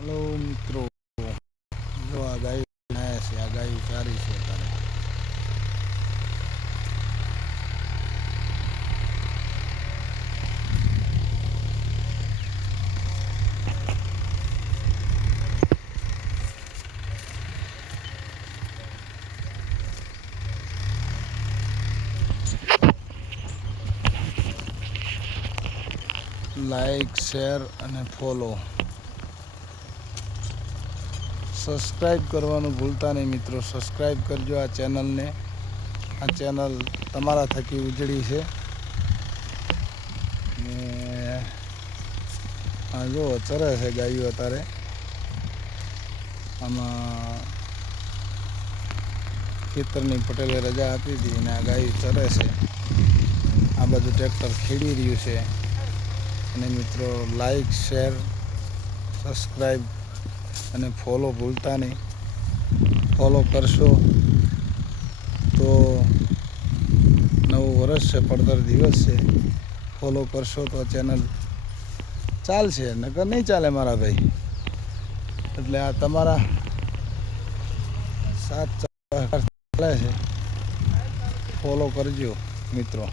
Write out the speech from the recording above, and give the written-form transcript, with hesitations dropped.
Hello मित्रों, जो आ गाय बनाया છે, આ ગાય ચારી છે તારે લાઈક શેર અને ફોલો સબસ્ક્રાઈબ કરવાનું ભૂલતા નહીં મિત્રો. સબસ્ક્રાઈબ કરજો આ ચેનલને. આ ચેનલ તમારા થકી ઉજળી છે ને આ જો ચરે છે ગાયો અત્યારે. આમાં ખેતરની પટેલે રજા આપી હતી અને આ ગાયો ચરે છે. આ બધું ટ્રેક્ટર ખેડી રહ્યું છે. અને મિત્રો લાઈક શેર સબસ્ક્રાઈબ અને ફોલો ભૂલતા નહીં. ફોલો કરશો તો નવું વર્ષ છે, પડતર દિવસ છે. ફોલો કરશો તો ચેનલ ચાલશે, નકર નહીં ચાલે મારા ભાઈ. એટલે આ તમારા સાથ ચાલે છે. ફોલો કરજો મિત્રો.